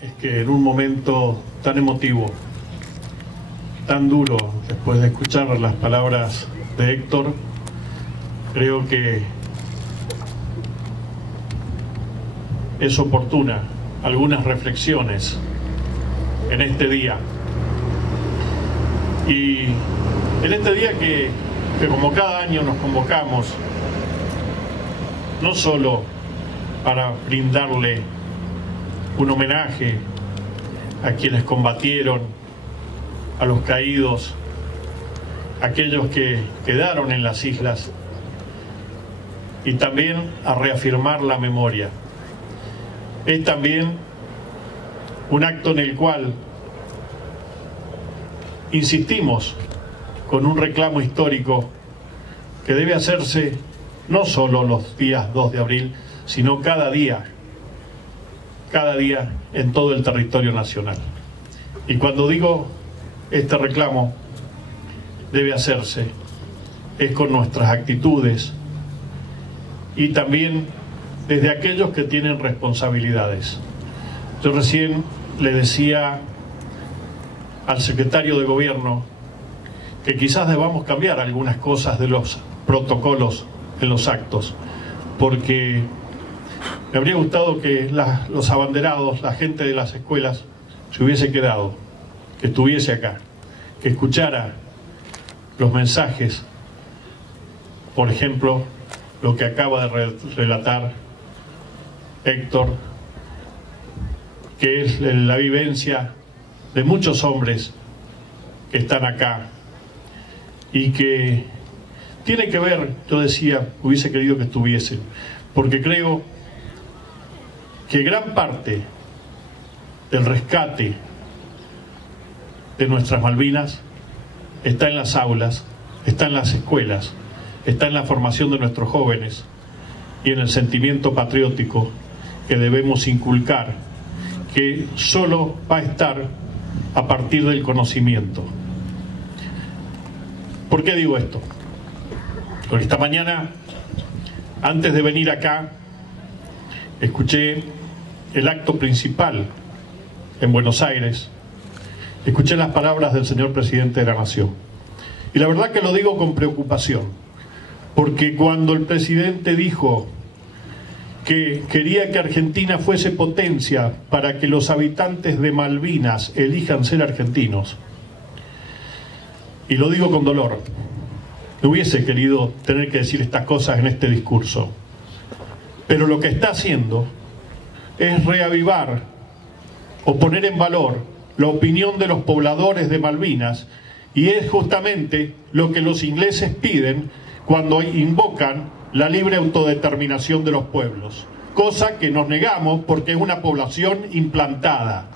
es que en un momento tan emotivo, tan duro, después de escuchar las palabras de Héctor, creo que es oportuna algunas reflexiones en este día. Y en este día que como cada año nos convocamos, no solo para brindarle un homenaje a quienes combatieron, a los caídos, a aquellos que quedaron en las islas, y también a reafirmar la memoria. Es también un acto en el cual insistimos con un reclamo histórico que debe hacerse no solo los días 2 de abril, sino cada día en todo el territorio nacional. Y cuando digo este reclamo debe hacerse, es con nuestras actitudes y también desde aquellos que tienen responsabilidades. Yo recién le decía al secretario de Gobierno que quizás debamos cambiar algunas cosas de los protocolos en los actos, porque me habría gustado que los abanderados, la gente de las escuelas, se hubiese quedado, que estuviese acá, que escuchara los mensajes, por ejemplo, lo que acaba de relatar Héctor, que es la vivencia de muchos hombres que están acá y que tiene que ver, yo decía, hubiese querido que estuviesen, porque creo que gran parte del rescate de nuestras Malvinas está en las aulas, está en las escuelas, está en la formación de nuestros jóvenes y en el sentimiento patriótico que debemos inculcar, que solo va a estar a partir del conocimiento. ¿Por qué digo esto? Porque esta mañana, antes de venir acá, escuché el acto principal en Buenos Aires, escuché las palabras del señor presidente de la Nación. Y la verdad que lo digo con preocupación, porque cuando el presidente dijo que quería que Argentina fuese potencia para que los habitantes de Malvinas elijan ser argentinos, y lo digo con dolor, no hubiese querido tener que decir estas cosas en este discurso, pero lo que está haciendo es reavivar o poner en valor la opinión de los pobladores de Malvinas, y es justamente lo que los ingleses piden cuando invocan la libre autodeterminación de los pueblos, cosa que nos negamos porque es una población implantada.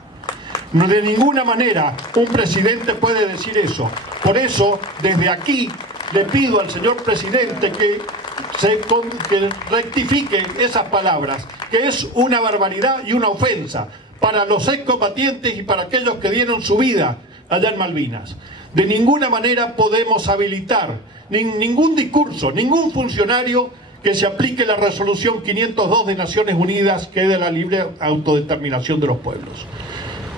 De ninguna manera un presidente puede decir eso. Por eso, desde aquí, le pido al señor presidente que rectifique esas palabras, que es una barbaridad y una ofensa para los excombatientes y para aquellos que dieron su vida allá en Malvinas. De ninguna manera podemos habilitar ningún discurso, ningún funcionario que se aplique la resolución 502 de Naciones Unidas, que es de la libre autodeterminación de los pueblos.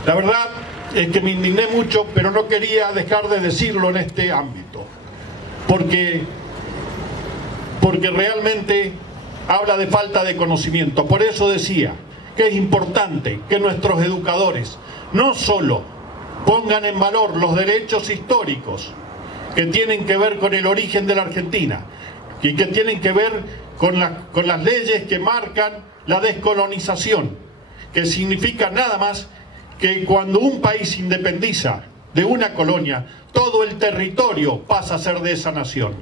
La verdad es que me indigné mucho, pero no quería dejar de decirlo en este ámbito, porque realmente habla de falta de conocimiento. Por eso decía que es importante que nuestros educadores no solo pongan en valor los derechos históricos que tienen que ver con el origen de la Argentina y que tienen que ver con las leyes que marcan la descolonización, que significa nada más que cuando un país se independiza de una colonia, todo el territorio pasa a ser de esa nación,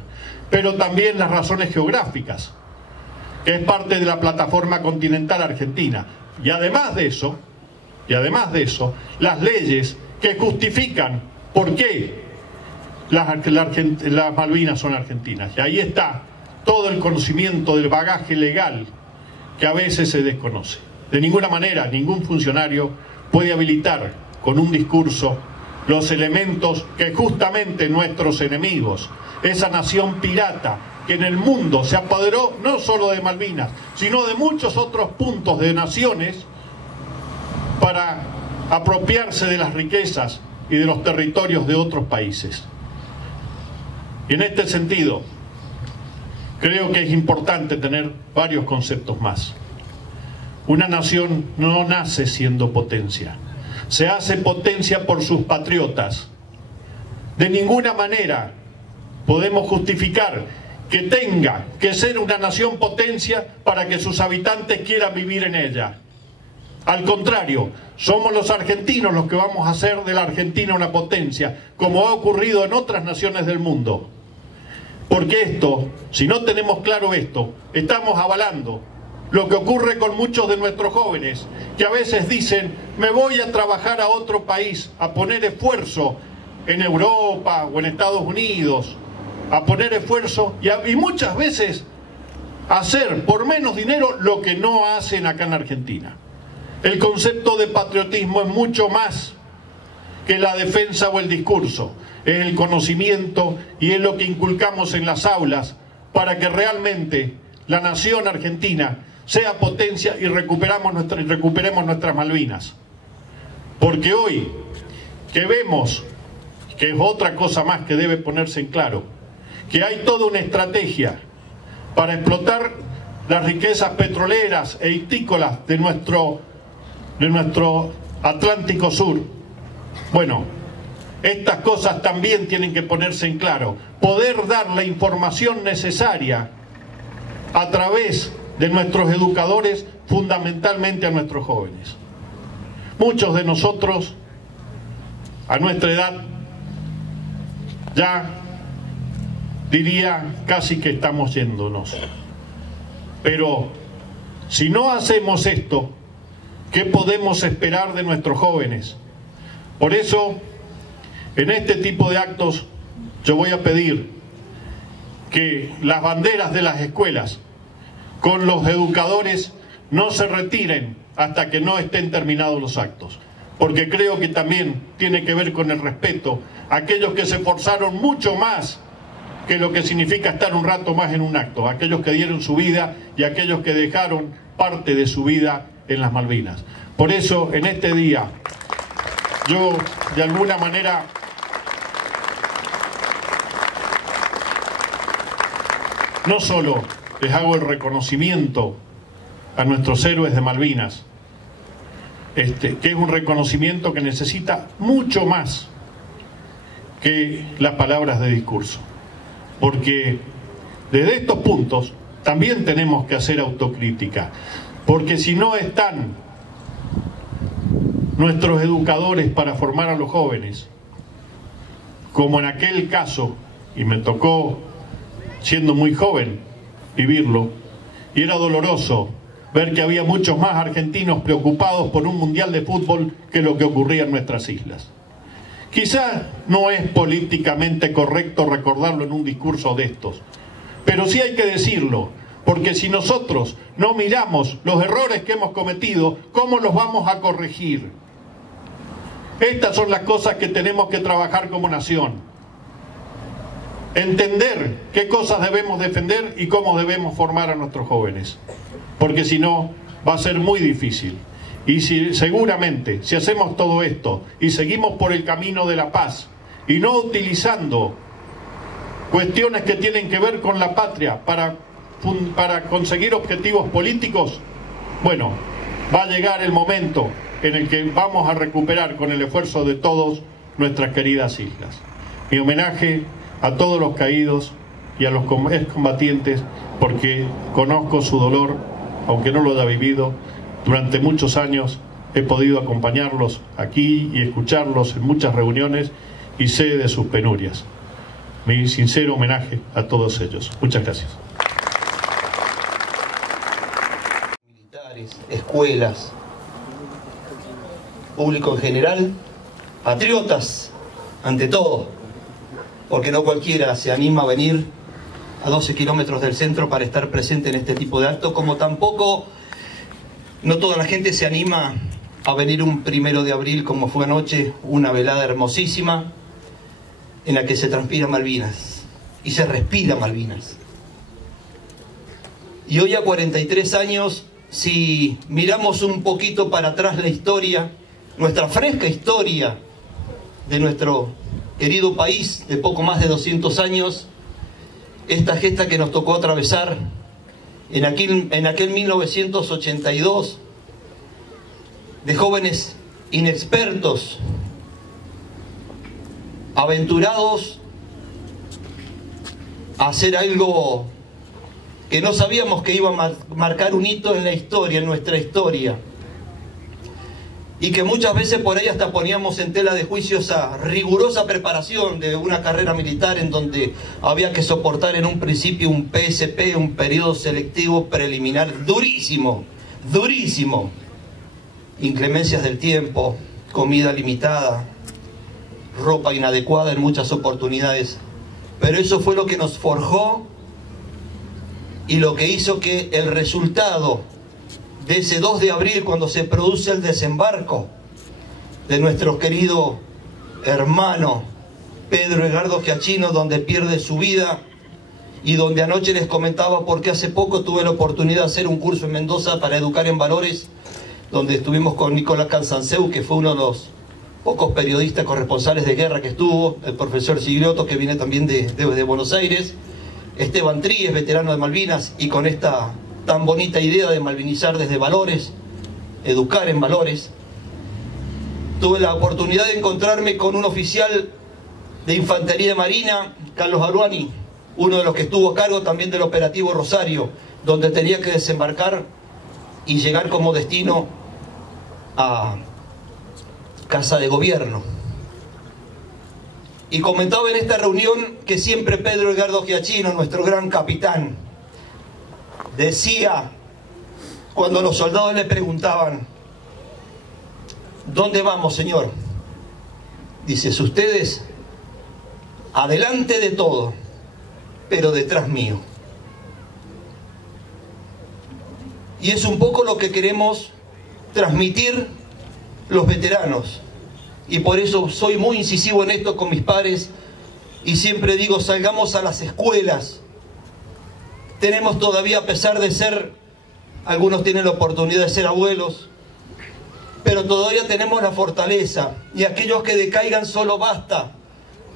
pero también las razones geográficas, que es parte de la plataforma continental argentina, y además de eso, las leyes que justifican por qué las Malvinas son argentinas. Y ahí está todo el conocimiento del bagaje legal que a veces se desconoce. De ninguna manera ningún funcionario puede habilitar con un discurso los elementos que justamente nuestros enemigos, esa nación pirata que en el mundo se apoderó no solo de Malvinas, sino de muchos otros puntos de naciones para apropiarse de las riquezas y de los territorios de otros países. Y en este sentido, creo que es importante tener varios conceptos más. Una nación no nace siendo potencia, se hace potencia por sus patriotas. De ninguna manera podemos justificar que tenga que ser una nación potencia para que sus habitantes quieran vivir en ella. Al contrario, somos los argentinos los que vamos a hacer de la Argentina una potencia, como ha ocurrido en otras naciones del mundo. Porque esto, si no tenemos claro esto, estamos avalando lo que ocurre con muchos de nuestros jóvenes, que a veces dicen, me voy a trabajar a otro país, a poner esfuerzo en Europa o en Estados Unidos, a poner esfuerzo y muchas veces hacer por menos dinero lo que no hacen acá en Argentina. El concepto de patriotismo es mucho más que la defensa o el discurso, es el conocimiento y es lo que inculcamos en las aulas para que realmente la nación argentina sea potencia y recuperemos nuestras Malvinas. Porque hoy que vemos, que es otra cosa más que debe ponerse en claro, que hay toda una estrategia para explotar las riquezas petroleras e histícolas de nuestro Atlántico Sur. Bueno, estas cosas también tienen que ponerse en claro. Poder dar la información necesaria a través de nuestros educadores, fundamentalmente a nuestros jóvenes. Muchos de nosotros, a nuestra edad, ya diría casi que estamos yéndonos. Pero si no hacemos esto, ¿qué podemos esperar de nuestros jóvenes? Por eso, en este tipo de actos, yo voy a pedir que las banderas de las escuelas con los educadores no se retiren hasta que no estén terminados los actos, porque creo que también tiene que ver con el respeto a aquellos que se esforzaron mucho más que lo que significa estar un rato más en un acto, aquellos que dieron su vida y aquellos que dejaron parte de su vida en las Malvinas. Por eso, en este día, yo de alguna manera no solo les hago el reconocimiento a nuestros héroes de Malvinas, que es un reconocimiento que necesita mucho más que las palabras de discurso. Porque desde estos puntos también tenemos que hacer autocrítica, porque si no están nuestros educadores para formar a los jóvenes, como en aquel caso, y me tocó siendo muy joven vivirlo, y era doloroso ver que había muchos más argentinos preocupados por un mundial de fútbol que lo que ocurría en nuestras islas. Quizás no es políticamente correcto recordarlo en un discurso de estos, pero sí hay que decirlo, porque si nosotros no miramos los errores que hemos cometido, ¿cómo los vamos a corregir? Estas son las cosas que tenemos que trabajar como nación. Entender qué cosas debemos defender y cómo debemos formar a nuestros jóvenes, porque si no va a ser muy difícil. Y seguramente si hacemos todo esto y seguimos por el camino de la paz y no utilizando cuestiones que tienen que ver con la patria para conseguir objetivos políticos, bueno, va a llegar el momento en el que vamos a recuperar con el esfuerzo de todos nuestras queridas islas. Mi homenaje a todos los caídos y a los excombatientes, porque conozco su dolor, aunque no lo haya vivido. Durante muchos años he podido acompañarlos aquí y escucharlos en muchas reuniones y sé de sus penurias. Mi sincero homenaje a todos ellos. Muchas gracias. Militares, escuelas, público en general, patriotas ante todo, porque no cualquiera se anima a venir a 12 kilómetros del centro para estar presente en este tipo de actos, como tampoco no toda la gente se anima a venir un 1 de abril, como fue anoche, una velada hermosísima en la que se transpira Malvinas y se respira Malvinas. Y hoy, a 43 años, si miramos un poquito para atrás la historia, nuestra fresca historia de nuestro querido país de poco más de 200 años, esta gesta que nos tocó atravesar en aquel 1982, de jóvenes inexpertos, aventurados a hacer algo que no sabíamos que iba a marcar un hito en la historia, en nuestra historia, y que muchas veces por ahí hasta poníamos en tela de juicio esa rigurosa preparación de una carrera militar en donde había que soportar en un principio un PSP, un periodo selectivo preliminar durísimo, durísimo, inclemencias del tiempo, comida limitada, ropa inadecuada en muchas oportunidades, pero eso fue lo que nos forjó y lo que hizo que el resultado de ese 2 de abril, cuando se produce el desembarco de nuestro querido hermano Pedro Edgardo Giachino, donde pierde su vida, y donde anoche les comentaba porque hace poco tuve la oportunidad de hacer un curso en Mendoza para educar en valores, donde estuvimos con Nicolás Cansanseu, que fue uno de los pocos periodistas corresponsales de guerra que estuvo, el profesor Siglioto, que viene también de Buenos Aires, Esteban Tríez, veterano de Malvinas, y con esta tan bonita idea de malvinizar desde valores, educar en valores. Tuve la oportunidad de encontrarme con un oficial de Infantería de Marina, Carlos Aruani, uno de los que estuvo a cargo también del operativo Rosario, donde tenía que desembarcar y llegar como destino a Casa de Gobierno. Y comentaba en esta reunión que siempre Pedro Edgardo Giachino, nuestro gran capitán, decía, cuando los soldados le preguntaban: ¿dónde vamos, señor? Dice: ustedes adelante de todo, pero detrás mío. Y es un poco lo que queremos transmitir los veteranos. Y por eso soy muy incisivo en esto con mis pares y siempre digo: salgamos a las escuelas. Tenemos todavía, a pesar de ser, algunos tienen la oportunidad de ser abuelos, pero todavía tenemos la fortaleza, y aquellos que decaigan solo basta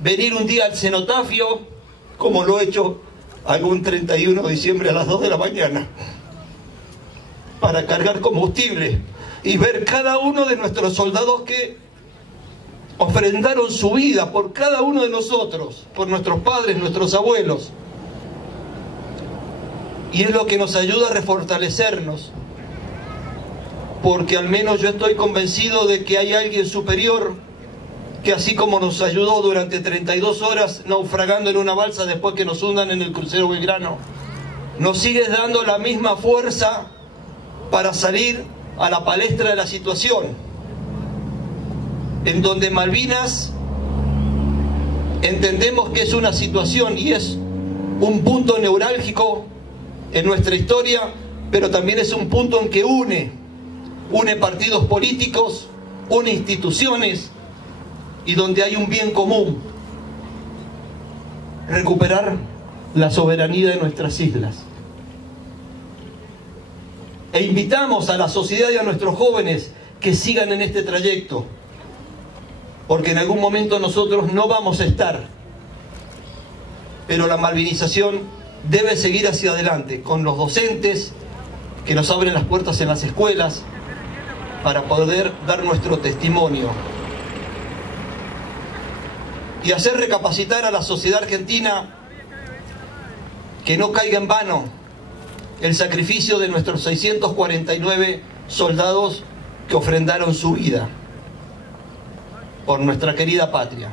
venir un día al cenotafio, como lo he hecho algún 31 de diciembre a las 2 de la mañana, para cargar combustible y ver cada uno de nuestros soldados que ofrendaron su vida por cada uno de nosotros, por nuestros padres, nuestros abuelos. Y es lo que nos ayuda a refortalecernos, porque al menos yo estoy convencido de que hay alguien superior que, así como nos ayudó durante 32 horas naufragando en una balsa después que nos hundan en el crucero Belgrano, nos sigue dando la misma fuerza para salir a la palestra de la situación, en donde Malvinas entendemos que es una situación y es un punto neurálgico en nuestra historia, pero también es un punto en que une partidos políticos, une instituciones, y donde hay un bien común: recuperar la soberanía de nuestras islas. E invitamos a la sociedad y a nuestros jóvenes que sigan en este trayecto, porque en algún momento nosotros no vamos a estar, pero la malvinización debe seguir hacia adelante, con los docentes que nos abren las puertas en las escuelas para poder dar nuestro testimonio y hacer recapacitar a la sociedad argentina que no caiga en vano el sacrificio de nuestros 649 soldados que ofrendaron su vida por nuestra querida patria.